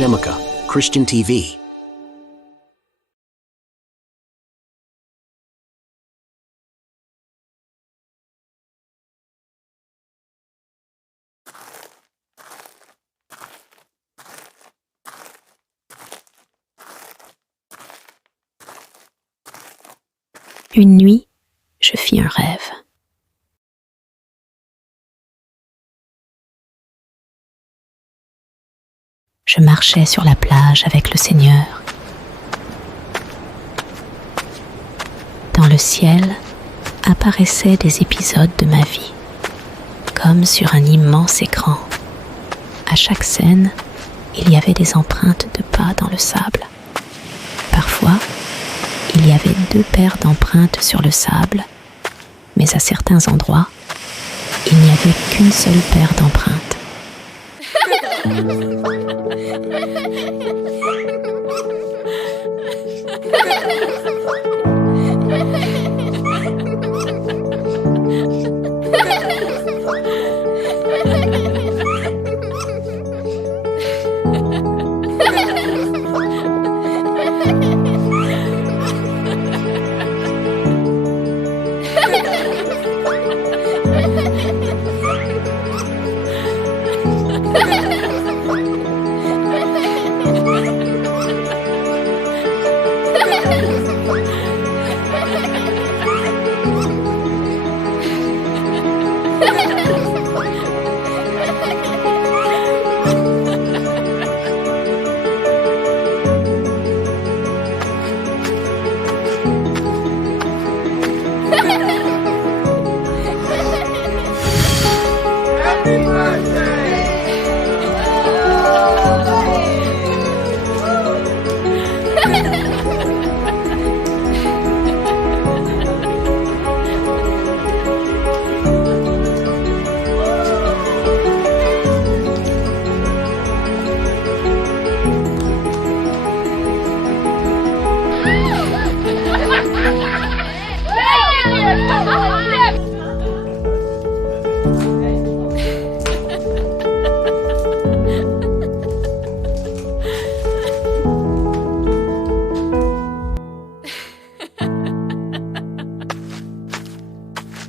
Gemaka, Christian TV. Une nuit, je fis un rêve. Je marchais sur la plage avec le Seigneur. Dans le ciel apparaissaient des épisodes de ma vie, comme sur un immense écran. À chaque scène, il y avait des empreintes de pas dans le sable. Parfois, il y avait 2 paires d'empreintes sur le sable, mais à certains endroits, il n'y avait qu'une seule paire d'empreintes.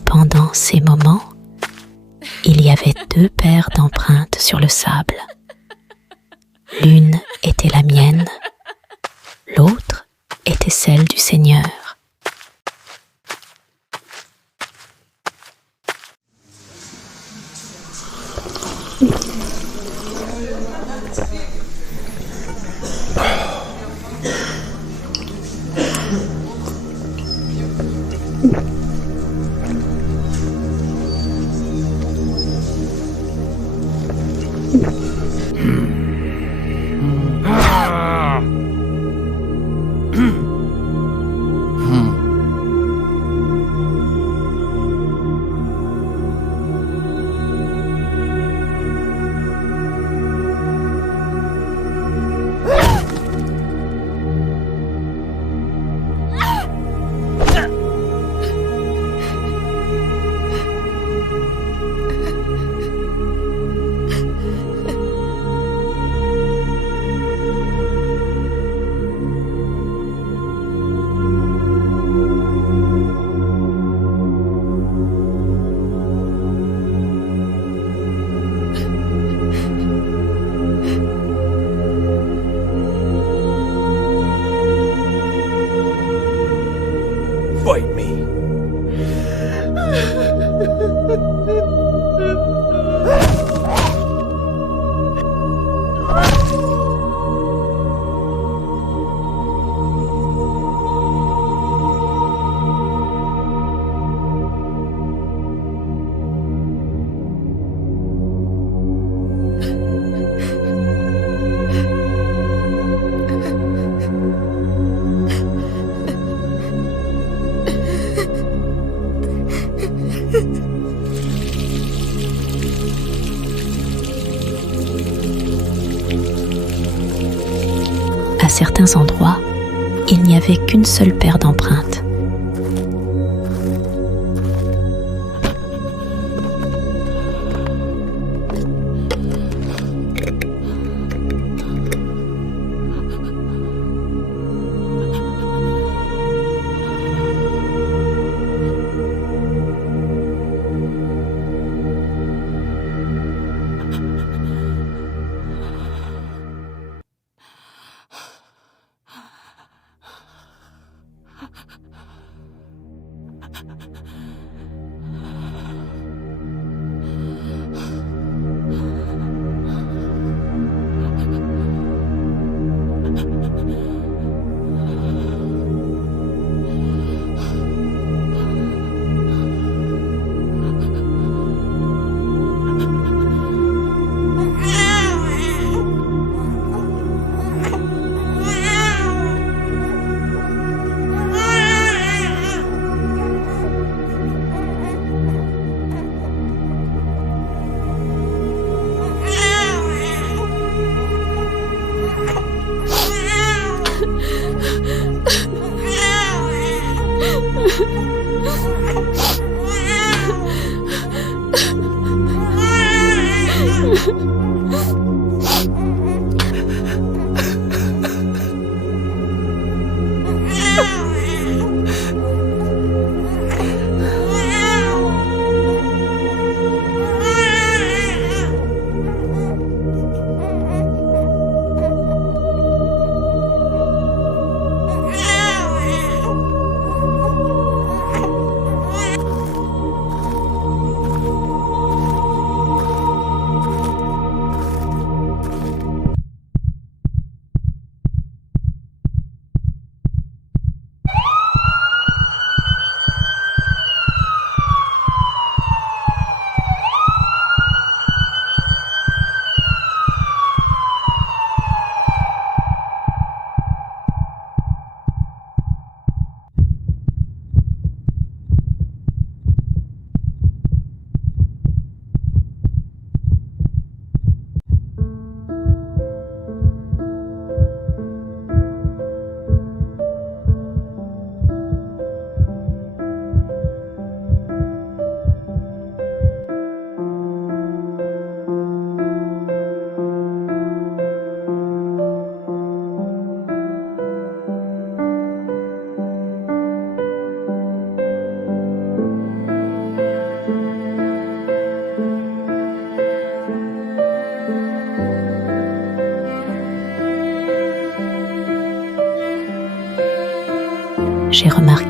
Pendant ces moments, il y avait 2 paires d'empreintes sur le sable. L'une était la mienne, l'autre était celle du Seigneur. Fight me. À certains endroits, il n'y avait qu'une seule paire d'empreintes.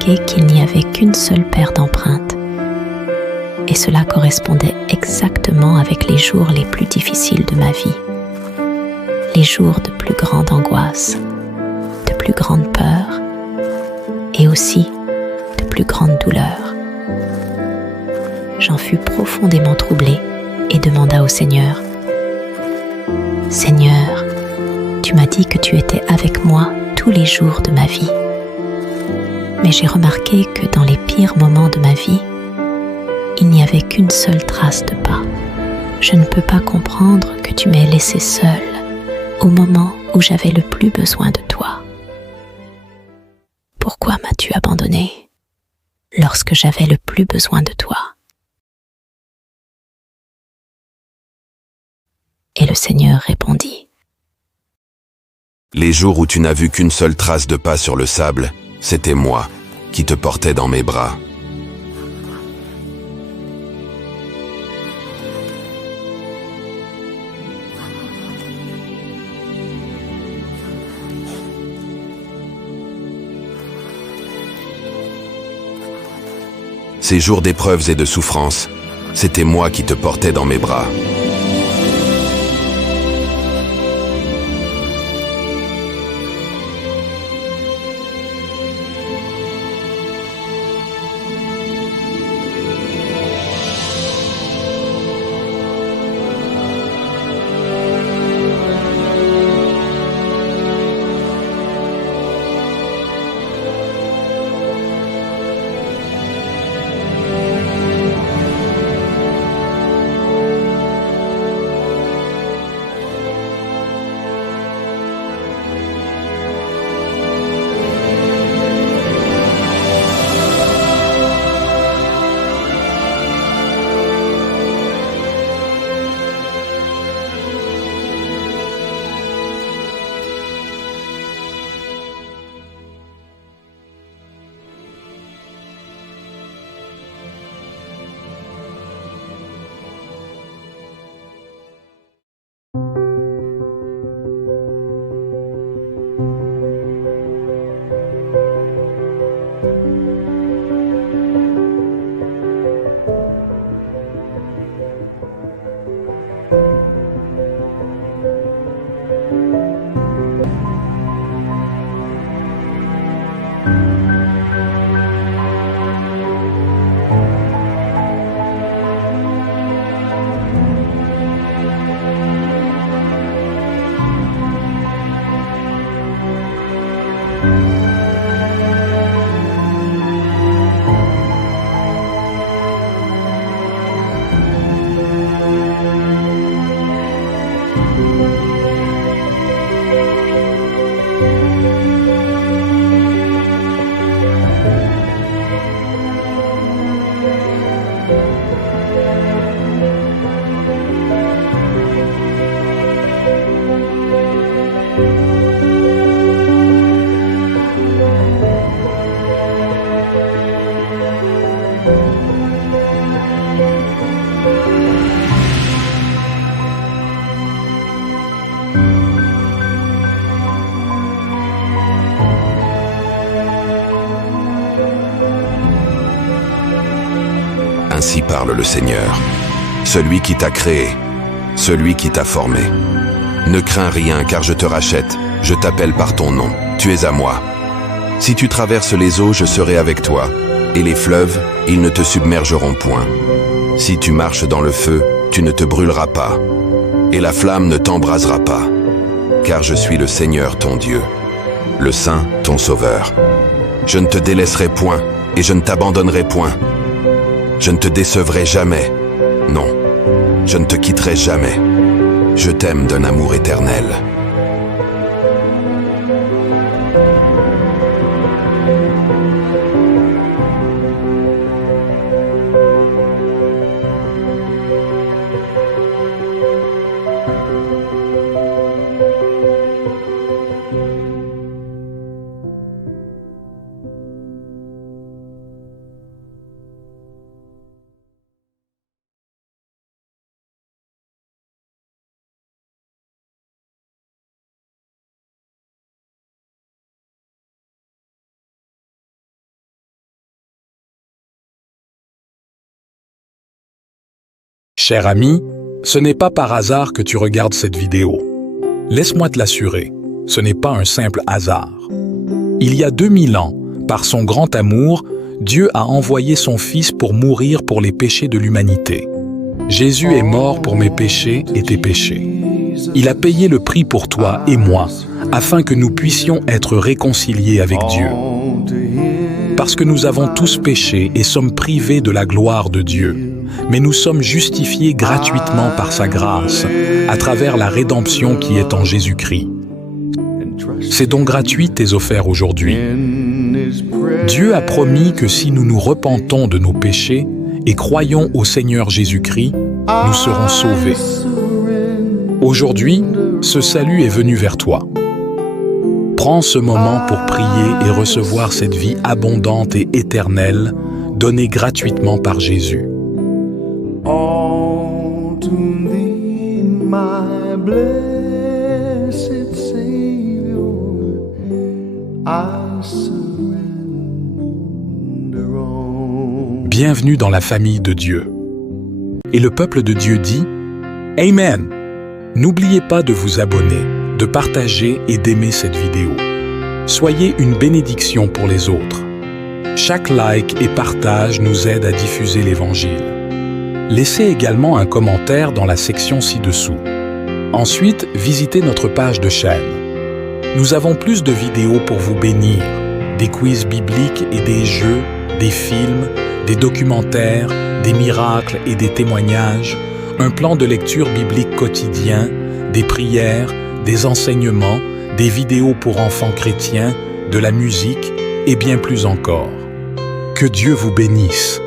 remarqué qu'il n'y avait qu'une seule paire d'empreintes. Et cela correspondait exactement avec les jours les plus difficiles de ma vie. Les jours de plus grande angoisse, de plus grande peur et aussi de plus grande douleur. J'en fus profondément troublée et demanda au Seigneur: « Seigneur, tu m'as dit que tu étais avec moi tous les jours de ma vie. Mais j'ai remarqué que dans les pires moments de ma vie, il n'y avait qu'une seule trace de pas. Je ne peux pas comprendre que tu m'aies laissée seule au moment où j'avais le plus besoin de toi. Pourquoi m'as-tu abandonnée lorsque j'avais le plus besoin de toi ?» Et le Seigneur répondit: « Les jours où tu n'as vu qu'une seule trace de pas sur le sable, c'était moi qui te portais dans mes bras. Ces jours d'épreuves et de souffrances, c'était moi qui te portais dans mes bras. Ainsi parle le Seigneur, celui qui t'a créé, celui qui t'a formé. Ne crains rien, car je te rachète, je t'appelle par ton nom, tu es à moi. Si tu traverses les eaux, je serai avec toi, et les fleuves, ils ne te submergeront point. Si tu marches dans le feu, tu ne te brûleras pas, et la flamme ne t'embrasera pas. Car je suis le Seigneur ton Dieu, le Saint ton Sauveur. Je ne te délaisserai point, et je ne t'abandonnerai point. Je ne te décevrai jamais. Non, je ne te quitterai jamais. Je t'aime d'un amour éternel. Cher ami, ce n'est pas par hasard que tu regardes cette vidéo. Laisse-moi te l'assurer, ce n'est pas un simple hasard. Il y a 2000 ans, par son grand amour, Dieu a envoyé son Fils pour mourir pour les péchés de l'humanité. Jésus est mort pour mes péchés et tes péchés. Il a payé le prix pour toi et moi, afin que nous puissions être réconciliés avec Dieu. Parce que nous avons tous péché et sommes privés de la gloire de Dieu, mais nous sommes justifiés gratuitement par sa grâce, à travers la rédemption qui est en Jésus-Christ. C'est donc gratuit tes offertes aujourd'hui. Dieu a promis que si nous nous repentons de nos péchés et croyons au Seigneur Jésus-Christ, nous serons sauvés. Aujourd'hui, ce salut est venu vers toi. Prends ce moment pour prier et recevoir cette vie abondante et éternelle donnée gratuitement par Jésus. All to thee, my blessed Savior, I surrender all. Bienvenue dans la famille de Dieu. Et le peuple de Dieu dit « Amen ». N'oubliez pas de vous abonner, de partager et d'aimer cette vidéo. Soyez une bénédiction pour les autres. Chaque like et partage nous aide à diffuser l'Évangile. Laissez également un commentaire dans la section ci-dessous. Ensuite, visitez notre page de chaîne. Nous avons plus de vidéos pour vous bénir, des quiz bibliques et des jeux, des films, des documentaires, des miracles et des témoignages, un plan de lecture biblique quotidien, des prières, des enseignements, des vidéos pour enfants chrétiens, de la musique et bien plus encore. Que Dieu vous bénisse.